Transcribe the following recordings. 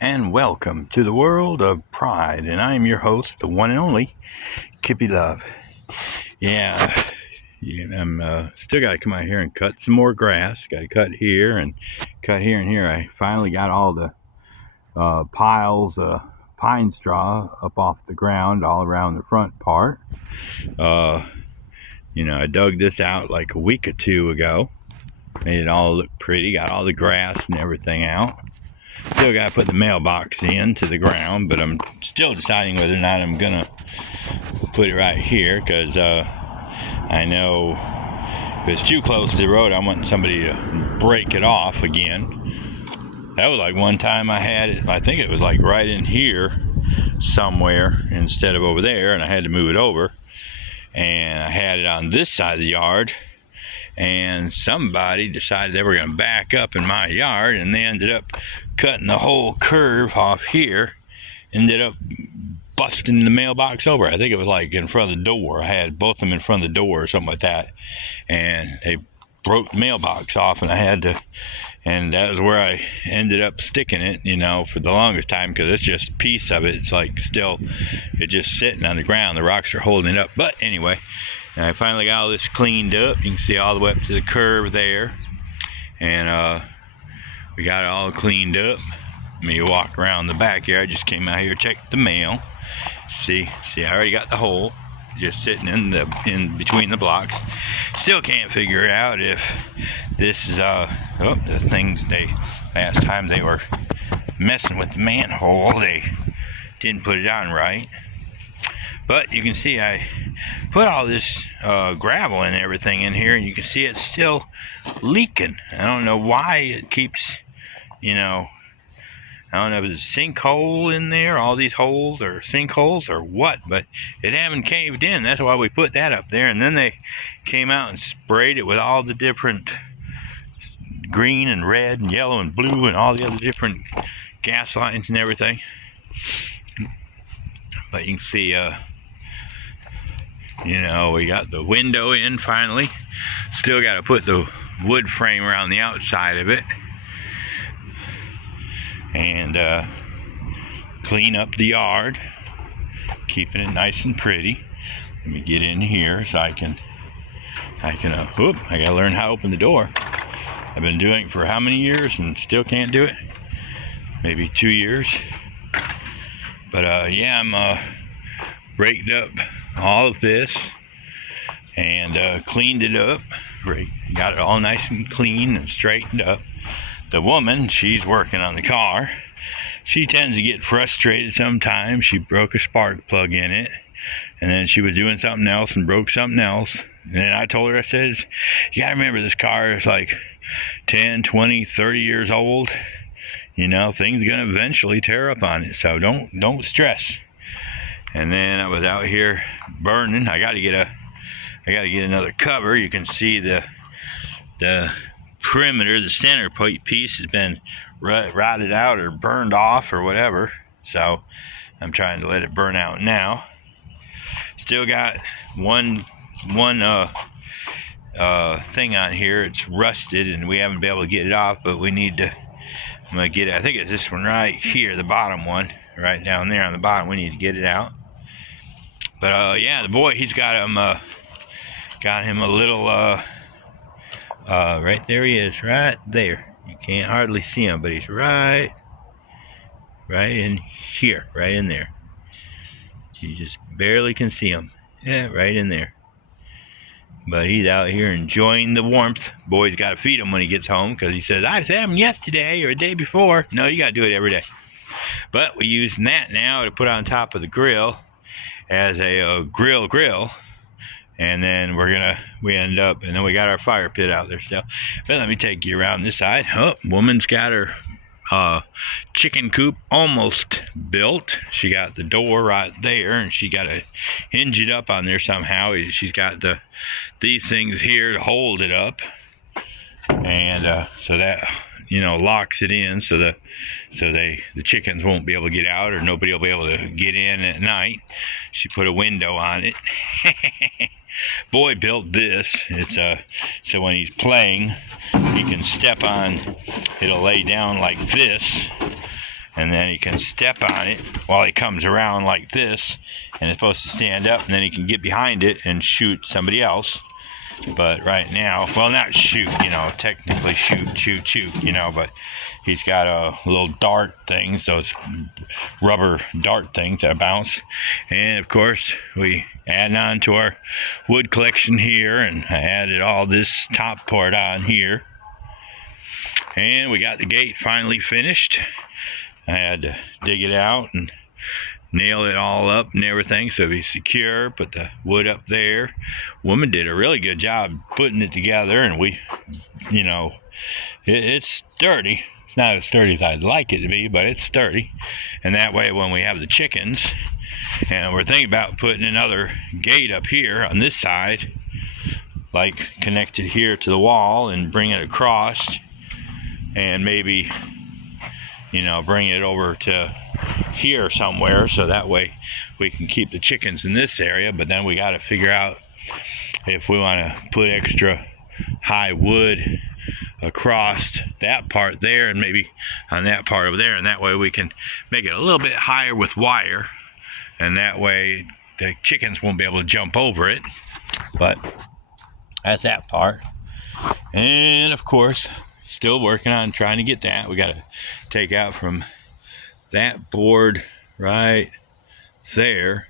and welcome to the world of pride. And I am your host, the one and only Kippy Love. Yeah, I'm still got to come out here and cut some more grass. Got to cut here and cut here and here. I finally got all the piles of pine straw up off the ground all around the front part. I dug this out like a week or two ago. Made it all look pretty. Got all the grass and everything out. Still got to put the mailbox into the ground, but I'm still deciding whether or not I'm going to put it right here because I know if it's too close to the road, I want somebody to break it off again. That was like one time I had it, I think it was like right in here somewhere instead of over there, and I had to move it over. And I had it on this side of the yard, and somebody decided they were going to back up in my yard, and they ended up cutting the whole curve off here, ended up busting the mailbox over. I think it was like in front of the door. I had both of them in front of the door or something like that, and they broke the mailbox off, and I had to, and that was where I ended up sticking it, for the longest time, because it's just a piece of it. It's like still, it's just sitting on the ground. The rocks are holding it up. But anyway, I finally got all this cleaned up. You can see all the way up to the curve there, and we got it all cleaned up. Let me walk around the back here. I just came out here to check the mail. See, I already got the hole just sitting in between the blocks. Still can't figure out if this is the things last time they were messing with the manhole, they didn't put it on right. But you can see I put all this gravel and everything in here, and you can see it's still leaking. I don't know why it keeps, I don't know if it's a sinkhole in there, all these holes or sinkholes or what, but it haven't caved in. That's why we put that up there. And then they came out and sprayed it with all the different green and red and yellow and blue and all the other different gas lines and everything. But you can see, we got the window in finally. Still got to put the wood frame around the outside of it. And clean up the yard, keeping it nice and pretty. Let me get in here so I gotta learn how to open the door. I've been doing it for how many years and still can't do it? Maybe 2 years. But I'm raked up all of this and cleaned it up. Got it all nice and clean and straightened up. The woman, she's working on the car. She tends to get frustrated sometimes. She broke a spark plug in it, and then she was doing something else and broke something else. And I told her, I said, you gotta remember, this car is like 10, 20, 30 years old. Things are gonna eventually tear up on it, so don't stress. And then I was out here burning. I gotta get another cover. You can see the perimeter, the center piece has been rotted out or burned off or whatever, so I'm trying to let it burn out now. Still got one thing on here. It's rusted and we haven't been able to get it off, but I'm gonna get it. I think it's this one right here, the bottom one right down there on the bottom. We need to get it out. But the boy, he's got him a little right there. He is right there. You can't hardly see him, but he's right in here, right in there. You just barely can see him. Yeah, right in there. But he's out here enjoying the warmth. Boy's got to feed him when he gets home, because he says, I fed him yesterday or a day before. No, you got to do it every day. But we're using that now to put on top of the grill as a grill. And then we end up, and then we got our fire pit out there still. But let me take you around this side. Oh, woman's got her chicken coop almost built. She got the door right there, and she got to hinge it up on there somehow. She's got these things here to hold it up, and so that locks it in, so the chickens won't be able to get out, or nobody will be able to get in at night. She put a window on it. Boy built this. It's so when he's playing, he can step on. It'll lay down like this, and then he can step on it while he comes around like this, and it's supposed to stand up, and then he can get behind it and shoot somebody else. But right now, well, not shoot, you know, technically shoot, you know, but he's got a little dart things, those rubber dart things that bounce. And of course, we add on to our wood collection here, and I added all this top part on here. And we got the gate finally finished. I had to dig it out and nail it all up and everything so it'd be secure. Put the wood up there. Woman did a really good job putting it together, and we, you know, it's sturdy. It's not as sturdy as I'd like it to be, but it's sturdy. And that way, when we have the chickens, and we're thinking about putting another gate up here on this side, like connected here to the wall, and bring it across, and maybe, you know, bring it over to here somewhere, so that way we can keep the chickens in this area. But then we got to figure out if we want to put extra high wood across that part there, and maybe on that part over there, and that way we can make it a little bit higher with wire, and that way the chickens won't be able to jump over it. But that's that part. And of course, still working on trying to get that. We got to take out from that board right there.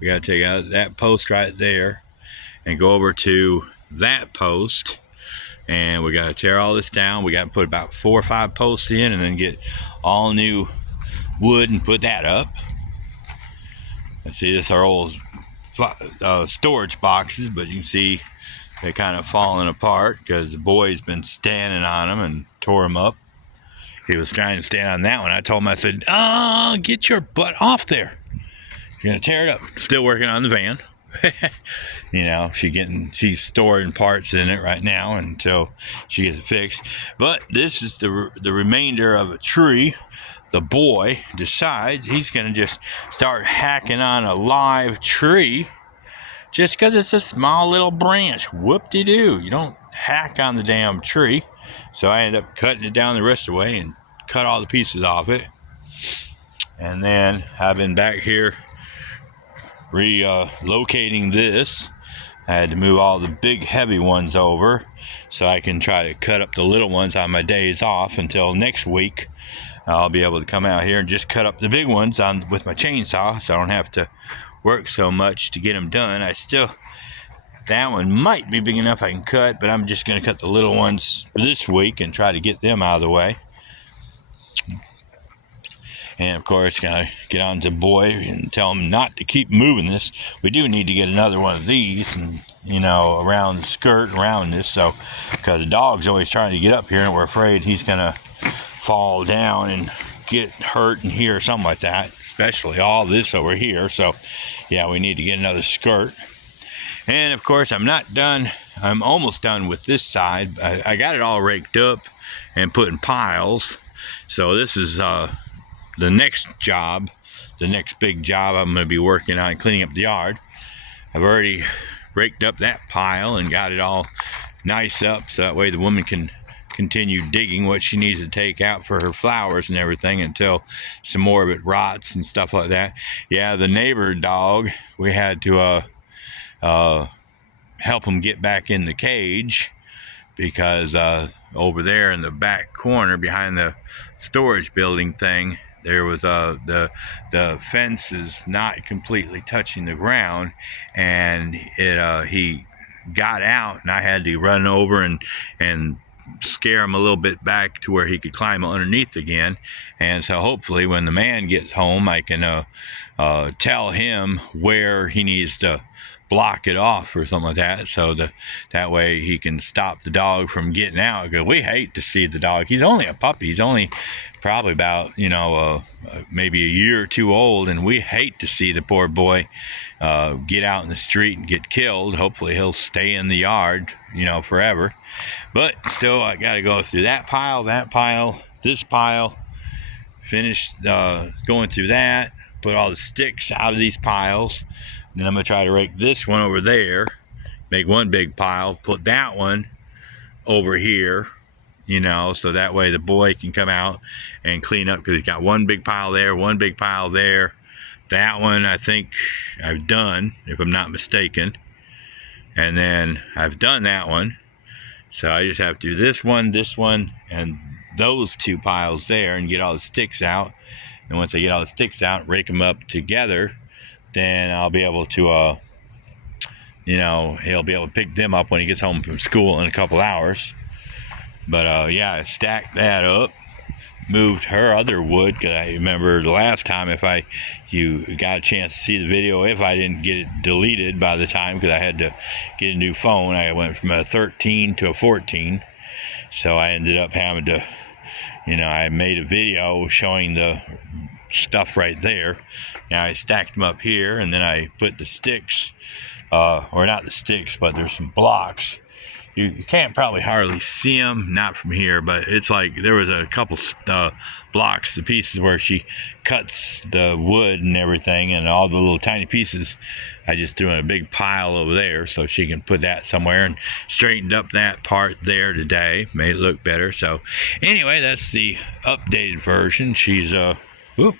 We got to take out that post right there and go over to that post, and we got to tear all this down. We got to put about 4 or 5 posts in, and then get all new wood and put that up. Let's see, this is our old storage boxes, but you can see they're kind of falling apart because the boy's been standing on them and tore them up. He was trying to stand on that one. I told him, I said, "Oh, get your butt off there. You're going to tear it up." Still working on the van. You know, she's storing parts in it right now until she gets it fixed. But this is the remainder of a tree. The boy decides he's going to just start hacking on a live tree just because it's a small little branch. Whoop-de-doo. You don't hack on the damn tree. So I ended up cutting it down the rest of the way and cut all the pieces off it. And then I've been back here relocating this. I had to move all the big heavy ones over so I can try to cut up the little ones on my days off until next week. I'll be able to come out here and just cut up the big ones with my chainsaw, so I don't have to work so much to get them done. That one might be big enough I can cut, but I'm just going to cut the little ones this week and try to get them out of the way. And of course, gonna get on to boy and tell him not to keep moving this. We do need to get another one of these, and you know, around the skirt, around this, so because the dog's always trying to get up here, and we're afraid he's gonna fall down and get hurt in here or something like that. Especially all this over here. So yeah, we need to get another skirt. And of course, I'm not done. I'm almost done with this side. I got it all raked up and put in piles. So this is the next job, the next big job I'm going to be working on, cleaning up the yard. I've already raked up that pile and got it all nice up, so that way the woman can continue digging what she needs to take out for her flowers and everything until some more of it rots and stuff like that. Yeah, the neighbor dog, we had to help him get back in the cage because over there in the back corner behind the storage building thing, there was the fence is not completely touching the ground, and he got out, and I had to run over and scare him a little bit back to where he could climb underneath again. And so hopefully when the man gets home, I can tell him where he needs to block it off or something like that, so that way he can stop the dog from getting out, because we hate to see the dog. He's only a puppy. He's only probably about, maybe a year or two old, and we hate to see the poor boy get out in the street and get killed. Hopefully he'll stay in the yard, forever. But still, I got to go through that pile, this pile, finish going through that, put all the sticks out of these piles. Then I'm going to try to rake this one over there, make one big pile, put that one over here, you know, so that way the boy can come out and clean up, because he's got one big pile there, one big pile there. That one I think I've done, if I'm not mistaken. And then I've done that one. So I just have to do this one, and those two piles there, and get all the sticks out. And once I get all the sticks out, rake them up together, then I'll be able to, you know, he'll be able to pick them up when he gets home from school in a couple hours. But yeah, I stacked that up, moved her other wood, because I remember the last time, if you got a chance to see the video, if I didn't get it deleted by the time, because I had to get a new phone. I went from a 13 to a 14, so I ended up having to, you know, I made a video showing the stuff right there. Now I stacked them up here, and then I put the sticks, or not the sticks, but there's some blocks. You can't probably hardly see them, not from here, but it's like there was a couple blocks, the pieces where she cuts the wood and everything, and all the little tiny pieces I just threw in a big pile over there so she can put that somewhere, and straightened up that part there today, made it look better. So anyway, that's the updated version. She's whoop,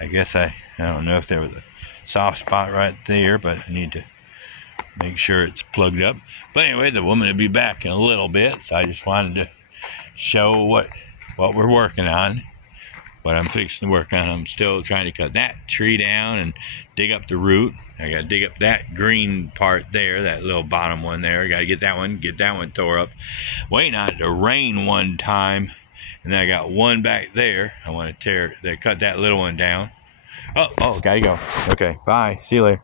I guess I don't know if there was a soft spot right there, but I need to make sure it's plugged up. But anyway, the woman will be back in a little bit, so I just wanted to show what we're working on, what I'm fixing to work on. I'm still trying to cut that tree down and dig up the root. I got to dig up that green part there, that little bottom one there. I got to get that one tore up. Waiting on it to rain one time, and then I got one back there. I want to cut that little one down. Oh, gotta go. Okay, bye. See you later.